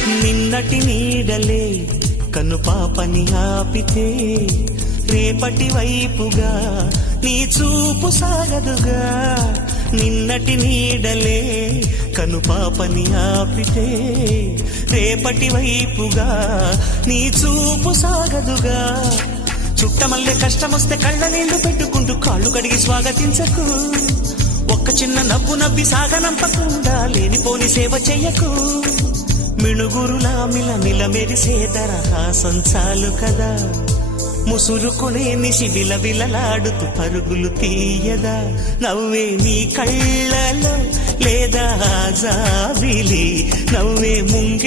నిన్నటి నీడలే కను పాపని ఆపితే రేపటి వైపుగా నీ చూపు సాగదుగా. నిన్నటి నీడలే కను పాపని ఆపితే రేపటి వైపుగా నీ చూపు సాగదుగా. చుట్టమల్లే కష్టమొస్తే కళ్ళ నీళ్లు పెట్టుకుంటూ కాళ్ళు కడిగి స్వాగతించకు. ఒక్క చిన్న నవ్వు నవ్వి సాగనంపకుండా లేనిపోని సేవ చెయ్యకు. మిణుగురులా మిల మెరిసే దరహాసం చాలు కదా. ముసురుకునే నిశి విలవిలలాడుతూ పరుగులు తీయదా. నవ్వే నీ కళ్ళలో లేదా జాబిలి, నవ్వే